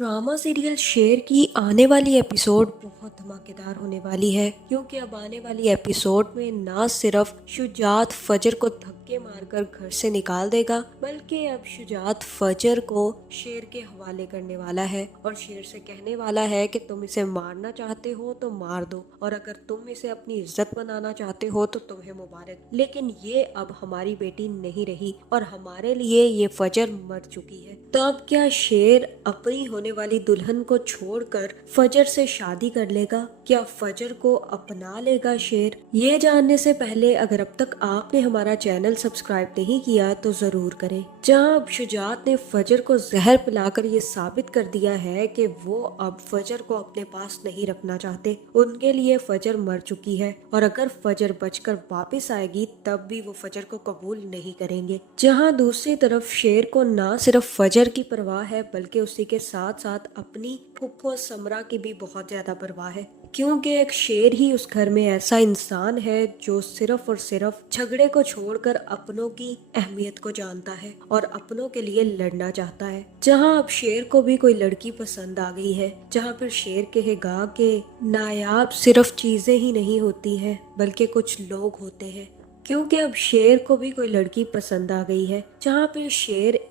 Drama serial शेर की आने वाली एपिसोड बहुत धमाकेदार होने वाली है, क्योंकि अब आने वाली एपिसोड में ना सिर्फ शुजात फजर को धक्के मारकर घर से निकाल देगा, बल्कि अब शुजात फजर को शेर के हवाले करने वाला है और शेर से कहने वाला है कि तुम इसे मारना चाहते हो तो मार दो, और अगर तुम इसे अपनी इज्जत बनाना चाहते हो तो तुम्हें मुबारक, लेकिन ये अब हमारी बेटी नहीं रही और हमारे लिए ये फजर मर चुकी है। तो अब क्या शेर अपनी होने वाली दुल्हन को छोड़कर फजर से शादी कर लेगा? क्या फजर को अपना लेगा शेर? ये जानने से पहले अगर अब तक आपने हमारा चैनल सब्सक्राइब नहीं किया तो जरूर करें। जहां अब शुजात ने फजर को जहर पिलाकर ये साबित कर दिया है कि वो अब फजर को अपने पास नहीं रखना चाहते, उनके लिए फजर मर चुकी है और अगर फजर बचकर वापस आएगी तब भी वो फजर को कबूल नहीं करेंगे। जहां दूसरी तरफ शेर को ना सिर्फ फजर की परवाह है, बल्कि उसी के साथ साथ अपनी फुफ्फो समरा की भी बहुत ज्यादा परवाह है, क्योंकि एक शेर ही उस घर में ऐसा इंसान है जो सिर्फ और सिर्फ झगड़े को छोड़कर अपनों की अहमियत को जानता है और अपनों के लिए लड़ना चाहता है। जहां अब शेर को भी कोई लड़की पसंद आ गई है, जहां फिर शेर कहेगा कि नायाब सिर्फ चीजें ही नहीं होती हैं बल्कि कुछ लोग होते हैं, क्योंकि अब शेर को भी कोई लड़की पसंद आ गई है। जहां फिर शेर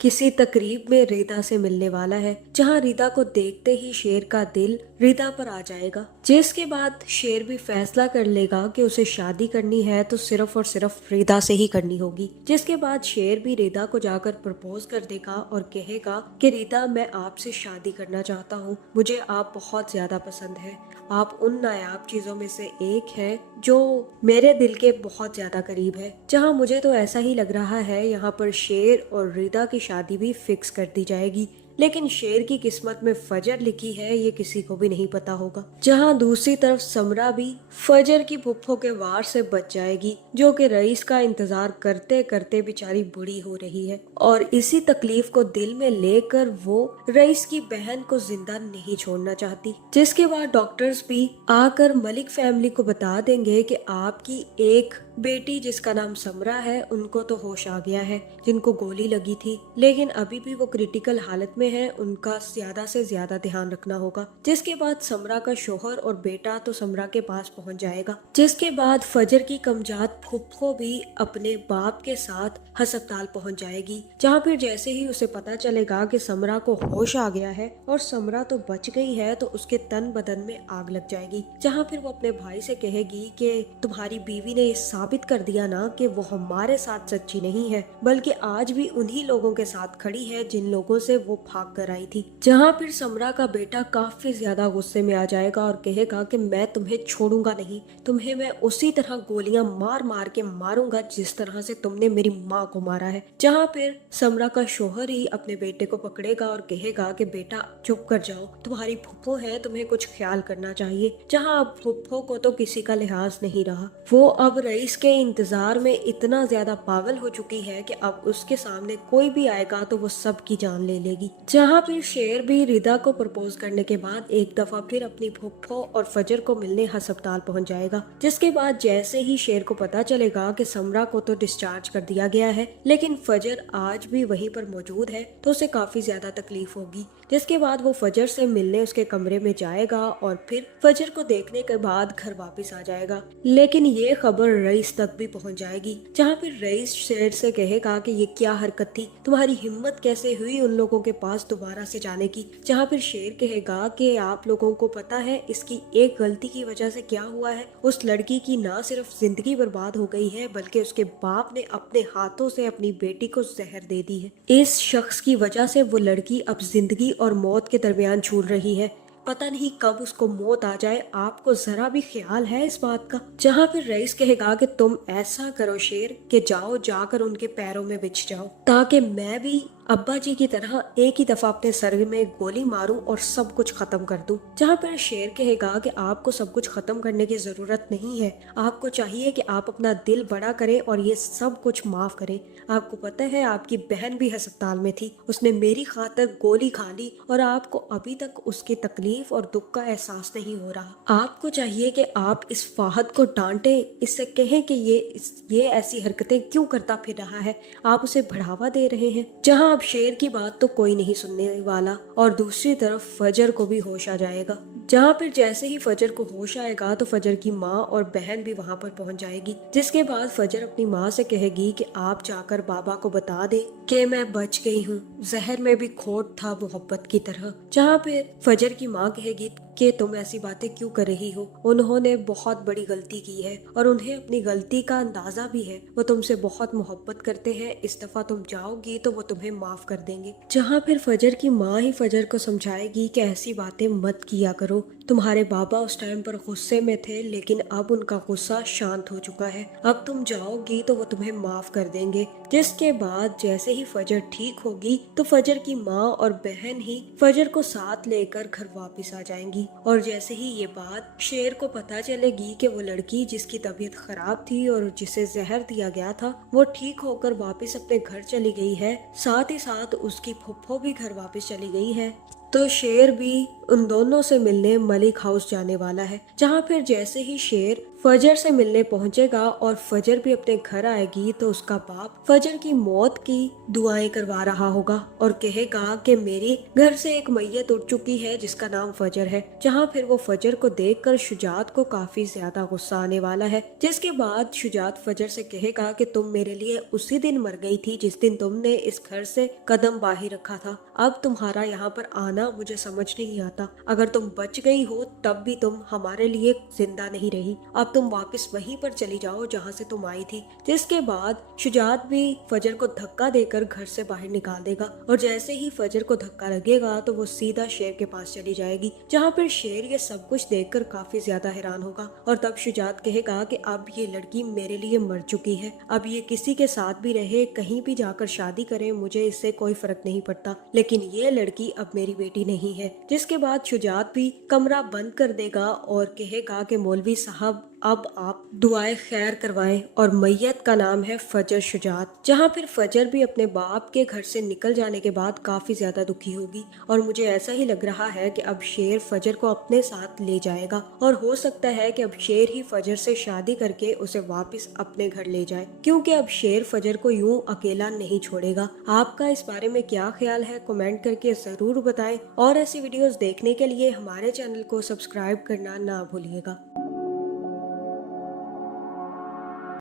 किसी तकरीब में रिदा से मिलने वाला है, जहां रिदा को देखते ही शेर का दिल रिदा पर आ जाएगा, जिसके बाद शेर भी फैसला कर लेगा कि उसे शादी करनी है तो सिर्फ और सिर्फ रिदा से ही करनी होगी। जिसके बाद शेर भी रिदा को जाकर प्रपोज कर देगा और कहेगा कि रिदा, मैं आपसे शादी करना चाहता हूँ, मुझे आप बहुत ज्यादा पसंद है, आप उन नायाब चीजों में से एक है जो मेरे दिल के बहुत ज्यादा करीब है। जहाँ मुझे तो ऐसा ही लग रहा है यहाँ पर शेर और रिदा की शादी भी फिक्स कर दी जाएगी, लेकिन शेर की किस्मत में फजर लिखी है ये किसी को भी नहीं पता होगा। जहां दूसरी तरफ समरा भी फजर की फुफ्फो के वार से बच जाएगी, जो कि रईस का इंतजार करते करते बेचारी बूढ़ी हो रही है और इसी तकलीफ को दिल में लेकर वो रईस की बहन को जिंदा नहीं छोड़ना चाहती। जिसके बाद डॉक्टर्स भी आकर मलिक फैमिली को बता देंगे कि आपकी एक बेटी जिसका नाम समरा है उनको तो होश आ गया है, जिनको गोली लगी थी, लेकिन अभी भी वो क्रिटिकल हालत में है, उनका ज्यादा से ज्यादा ध्यान रखना होगा। जिसके बाद समरा का शोहर और बेटा तो समरा के पास पहुंच जाएगा। जिसके बाद फजर की कमजात फुफ्फो भी अपने बाप के साथ अस्पताल पहुंच जाएगी, जहां फिर जैसे ही उसे पता चलेगा कि समरा को होश आ गया है और समरा तो बच गई है तो उसके तन बदन में आग लग जाएगी। जहां फिर वो अपने भाई से कहेगी कि तुम्हारी बीवी ने ये साबित कर दिया ना कि वो हमारे साथ सच्ची नहीं है, बल्कि आज भी उन्हीं लोगों के साथ खड़ी है जिन लोगों से वो भाग कर आई थी। जहाँ फिर समरा का बेटा काफी ज्यादा गुस्से में आ जाएगा और कहेगा कि मैं तुम्हें छोड़ूंगा नहीं, तुम्हें मैं उसी तरह गोलियां मार मार के मारूंगा जिस तरह से तुमने मेरी माँ को मारा है। जहाँ फिर समरा का शोहर ही अपने बेटे को पकड़ेगा और कहेगा कि बेटा चुप कर जाओ, तुम्हारी फुफ्फो है, तुम्हें कुछ ख्याल करना चाहिए। जहाँ अब फुफ्फो को तो किसी का लिहाज नहीं रहा, वो अब रईस के इंतजार में इतना ज्यादा पागल हो चुकी है कि अब उसके सामने कोई भी आएगा तो वो सबकी जान ले लेगी। जहाँ फिर शेर भी रिदा को प्रपोज करने के बाद एक दफा फिर अपनी फुफ्फो और फजर को मिलने अस्पताल पहुंच जाएगा। जिसके बाद जैसे ही शेर को पता चलेगा कि समरा को तो डिस्चार्ज कर दिया गया है, लेकिन फजर आज भी वहीं पर मौजूद है, तो उसे काफी ज्यादा तकलीफ होगी। जिसके बाद वो फजर से मिलने उसके कमरे में जाएगा और फिर फजर को देखने के बाद घर वापस आ जाएगा। लेकिन ये खबर रईस तक भी पहुंच जाएगी, जहाँ फिर रईस शेर से कहेगा कि ये क्या हरकत थी, तुम्हारी हिम्मत कैसे हुई उन लोगों के पास दोबारा से जाने की। जहाँ फिर शेर कहेगा कि आप लोगों को पता है इसकी एक गलती की वजह से क्या हुआ है, उस लड़की की ना सिर्फ जिंदगी बर्बाद हो गई है बल्कि उसके बाप ने अपने हाथों से अपनी बेटी को जहर दे दी है। इस शख्स की वजह से वो लड़की अब जिंदगी और मौत के दरमियान झूल रही है, पता नहीं कब उसको मौत आ जाए, आपको जरा भी ख्याल है इस बात का। जहाँ फिर रईस कहेगा कि तुम ऐसा करो शेर कि जाओ जाकर उनके पैरों में बिछ जाओ, ताकि मैं भी अब्बा जी की तरह एक ही दफा अपने सर में गोली मारूं और सब कुछ खत्म कर दूं। जहाँ पर शेर कहेगा कि आपको सब कुछ खत्म करने की जरूरत नहीं है, आपको चाहिए कि आप अपना दिल बड़ा करें और ये सब कुछ माफ करें। आपको पता है आपकी बहन भी अस्पताल में थी, उसने मेरी खातिर गोली खा ली और आपको अभी तक उसकी तकलीफ और दुख का एहसास नहीं हो रहा। आपको चाहिए कि आप इस फाहद को डांटे, इससे कहें कि ये ऐसी हरकतें क्यों करता फिर रहा है, आप उसे बढ़ावा दे रहे हैं। जहाँ अब शेर की बात तो कोई नहीं सुनने वाला और दूसरी तरफ फजर को भी होश आ जाएगा। जहाँ फिर जैसे ही फजर को होश आएगा तो फजर की माँ और बहन भी वहाँ पर पहुँच जाएगी, जिसके बाद फजर अपनी माँ से कहेगी कि आप जाकर बाबा को बता दे कि मैं बच गई हूँ, जहर में भी खोट था मोहब्बत की तरह। जहाँ फिर फजर की माँ कहेगी कि तुम ऐसी बातें क्यों कर रही हो, उन्होंने बहुत बड़ी गलती की है और उन्हें अपनी गलती का अंदाजा भी है, वो तुमसे बहुत मोहब्बत करते हैं, इस दफा तुम जाओगी तो वो तुम्हें माफ कर देंगे। जहाँ फिर फजर की माँ ही फजर को समझाएगी कि ऐसी बातें मत किया करो, तुम्हारे बाबा उस टाइम पर गुस्से में थे लेकिन अब उनका गुस्सा शांत हो चुका है, अब तुम जाओगी तो वो तुम्हें माफ कर देंगे। जिसके बाद जैसे ही फजर ठीक होगी तो फजर की माँ और बहन ही फजर को साथ लेकर घर वापस आ जाएंगी। और जैसे ही ये बात शेर को पता चलेगी कि वो लड़की जिसकी तबीयत खराब थी और जिसे जहर दिया गया था वो ठीक होकर वापस अपने घर चली गई है, साथ ही साथ उसकी फुफ्फो भी घर वापस चली गई है, तो शेर भी उन दोनों से मिलने मलिक हाउस जाने वाला है। जहाँ फिर जैसे ही शेर फजर से मिलने पहुंचेगा और फजर भी अपने घर आएगी तो उसका बाप फजर की मौत की दुआएं करवा रहा होगा और कहेगा कि मेरे घर से एक मैयत उठ चुकी है जिसका नाम फजर है। जहाँ फिर वो फजर को देखकर शुजात को काफी ज्यादा गुस्सा आने वाला है, जिसके बाद शुजात फजर से कहेगा कि तुम मेरे लिए उसी दिन मर गई थी जिस दिन तुमने इस घर से कदम बाहर रखा था, अब तुम्हारा यहाँ पर आना मुझे समझ नहीं आता, अगर तुम बच गई हो तब भी तुम हमारे लिए जिंदा नहीं रही, अब तुम वापस वहीं पर चली जाओ जहाँ से तुम आई थी। जिसके बाद शुजात भी फजर को धक्का देकर घर से बाहर निकाल देगा और जैसे ही फजर को धक्का लगेगा तो वो सीधा शेर के पास चली जाएगी। जहाँ पर शेर ये सब कुछ देखकर काफी ज्यादा हैरान होगा और तब शुजात कहेगा कि अब ये लड़की मेरे लिए मर चुकी है, अब ये किसी के साथ भी रहे, कहीं भी जाकर शादी करे, मुझे इससे कोई फर्क नहीं पड़ता, लेकिन ये लड़की अब मेरी बेटी नहीं है। जिसके बाद शुजात भी कमरा बंद कर देगा और कहेगा कि मौलवी साहब अब आप दुआएं खैर करवाएं और मैयत का नाम है फजर शुजात। जहाँ फिर फजर भी अपने बाप के घर से निकल जाने के बाद काफी ज्यादा दुखी होगी और मुझे ऐसा ही लग रहा है कि अब शेर फजर को अपने साथ ले जाएगा और हो सकता है कि अब शेर ही फजर से शादी करके उसे वापस अपने घर ले जाए, क्योंकि अब शेर फजर को यूं अकेला नहीं छोड़ेगा। आपका इस बारे में क्या ख्याल है, कमेंट करके जरूर बताएं और ऐसी वीडियोस देखने के लिए हमारे चैनल को सब्सक्राइब करना ना भूलिएगा।